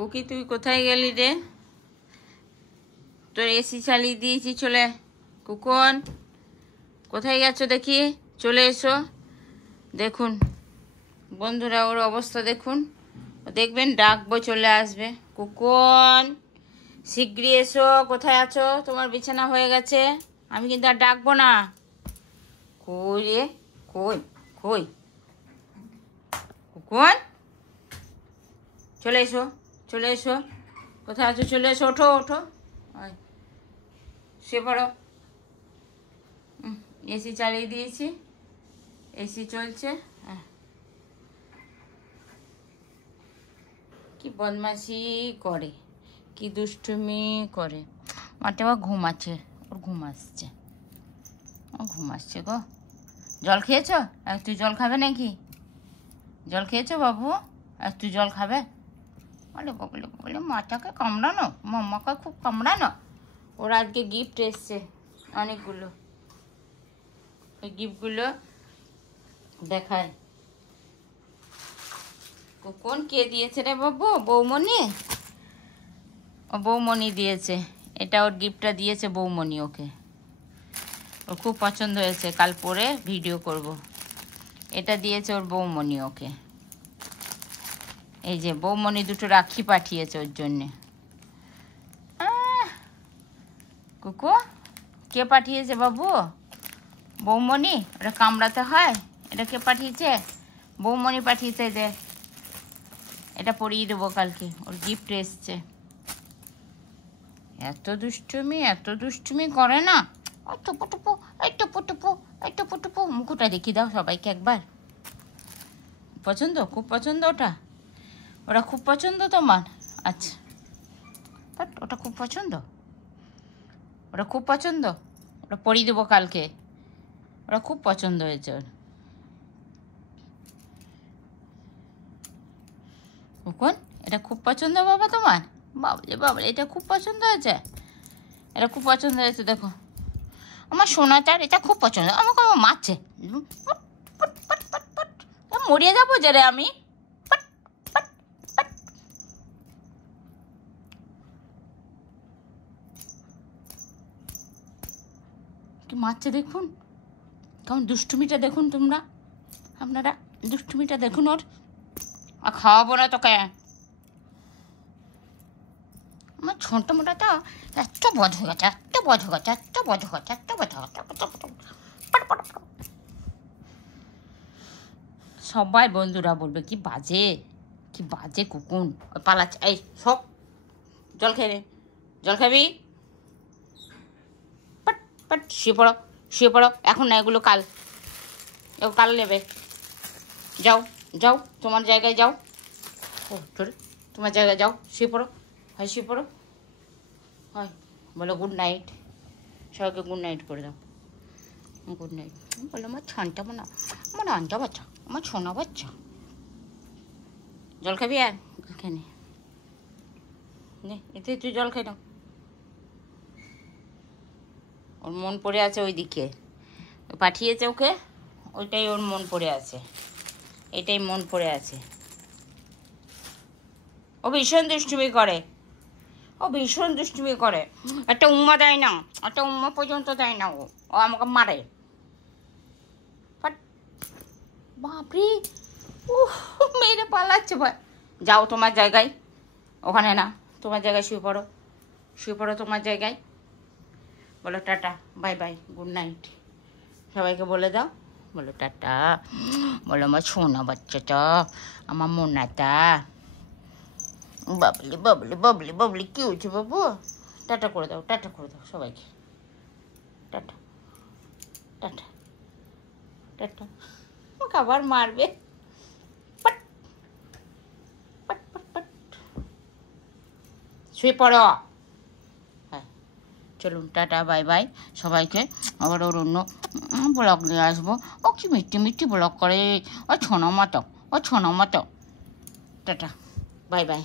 Cookie তুই কোথায় গেলি রে? তোর এসি চালিয়ে দিয়েছি, চলে। কুকন কোথায় গেছো দেখি, চলে এসো। দেখুন বন্ধুরা ওর অবস্থা দেখুন, দেখবেন ডাকবো চলে আসবে। কুকন শিগগিরই এসো, কোথায় আছো? তোমার বিছানা হয়ে গেছে, আমি কিন্তু আর ডাকবো না। কই রে, কই কই কুকন, চলে এসো, চলে এসো। কোথায় আছো? চলে এসো, ওঠো ওঠো, শুয়ে পড়ো। এসি চালিয়ে দিয়েছি, এসি চলছে। কি বদমাশি করে, কি দুষ্টুমি করে। মাঠে আবার ঘুমাচ্ছে, ওর ঘুম আসছে, ও ঘুম আসছে গো। জল খেয়েছো? তুই জল খাবে নাকি? জল খেয়েছো বাবু? তুই জল খাবে? বলে বলে বলে মাথাকে কামড়ানো, মাম্মাকে খুব কামড়ানো। ওর আজকে গিফট এসছে অনেকগুলো, ওই গিফটগুলো দেখায়। কোন কে দিয়েছে রে বাবু? বৌমণি, ও বৌমণি দিয়েছে। এটা ওর গিফটটা দিয়েছে বৌমণি ওকে, ওর খুব পছন্দ হয়েছে, কাল পরে ভিডিও করব। এটা দিয়েছে ওর বৌমণি ওকে। এই যে বৌমণি দুটো রাখি পাঠিয়েছে ওর জন্যে। কুকু কে পাঠিয়েছে বাবু? বৌমণি। ওটা কামড়াতে হয়, এটা কে পাঠিয়েছে? বৌমণি পাঠিয়েছে। যে এটা পরিয়ে দেবো কালকে, ওর গিফট এসছে। এত দুষ্টুমি করে না। টুপু টুপু, এই টুপু টুপু, এই টুপু টুপু। মুকুটা দেখিয়ে দাও সবাইকে একবার। পছন্দ, খুব পছন্দ ওটা, ওটা খুব পছন্দ তোমার? আচ্ছা, ওটা খুব পছন্দ, ওটা খুব পছন্দ, ওটা পরিয়ে দেবো কালকে। ওটা খুব পছন্দ হয়েছে ওর। কোন এটা খুব পছন্দ বাবা তোমার? বাবলে বাবলে, এটা খুব পছন্দ হয়েছে, এটা খুব পছন্দ হয়েছে। দেখো আমার সোনাটার এটা খুব পছন্দ। আমাকে আমার মারছে, মরিয়ে যাবো যে রে আমি। কি মারছে দেখুন, কেমন দুষ্টুমিটা দেখুন তোমরা, আপনারা দুষ্টুমিটা দেখুন ওর। আর খাওয়াবো না তোকে। আমার ছোট মোটাটা এত বধ হয়ে গেছে, এত বধ হয়ে গেছে, এত বধ হয়ে গেছে, এত বধ হয়ে গেছে। সবাই বন্ধুরা বলবে কি বাজে, কি বাজে কুকুন। ওই পালাচ্ছে, এই সব জল খেয়ে নে, জল খাবি? পাট পাট, শুয়ে পড়ো, শুয়ে পড়ো। এখন না, এগুলো কাল, এগুলো কাল নেবে। যাও যাও, তোমার জায়গায় যাও। ও তোরে, তোমার জায়গায় যাও, শুয়ে পড়ো। হয় শুয়ে পড়ো, হয় বলো গুড নাইট। সবাইকে গুড নাইট করে দাও, গুড নাইট বলো। আমার ছানটা না, আমার আনটা বাচ্চা, আমার ছোনা বাচ্চা। জল খাবি? আর খেয়ে নে, এতে তুই জল খাই নাও। ওর মন পড়ে আছে ওই দিকে, পাঠিয়েছে ওকে, ওইটাই ওর মন পড়ে আছে, এটাই মন পড়ে আছে। ও ভীষণ দুষ্টুমি করে, ও ভীষণ দুষ্টুমি করে। একটা উম্মা দেয় না, একটা উম্মা পর্যন্ত দেয় না। ও আমাকে মারে। বাপরে, ও মেরে পালাচ্ছে। যাও তোমার জায়গায়, ওখানে না, তোমার জায়গায় শুয়ে পড়ো, শুয়ে পড়ো তোমার জায়গায়। বলো tata, bye bye, good night. সবাইকে বলে দাও, বলো টাটা, বলো আমার সোনা বাচ্চাটা, আমার মোনাটা। বাবলি বাবলি বাবলি বাবলি, কি হয়েছে বাবু? টাটা করে দাও, টাটা করে দাও সবাইকে, টাটা টাটা টাটা। আমাকে আবার মারবে। শুয়ে পড়ো। হ্যাঁ চলুন, টাটা বাই বাই সবাইকে। আবার ওর অন্য ব্লগ নিয়ে আসবো। ও কি মিষ্টি মিষ্টি ব্লগ করে, ও ছোনা মতো, ও ছোনা মতো। Tata bye bye.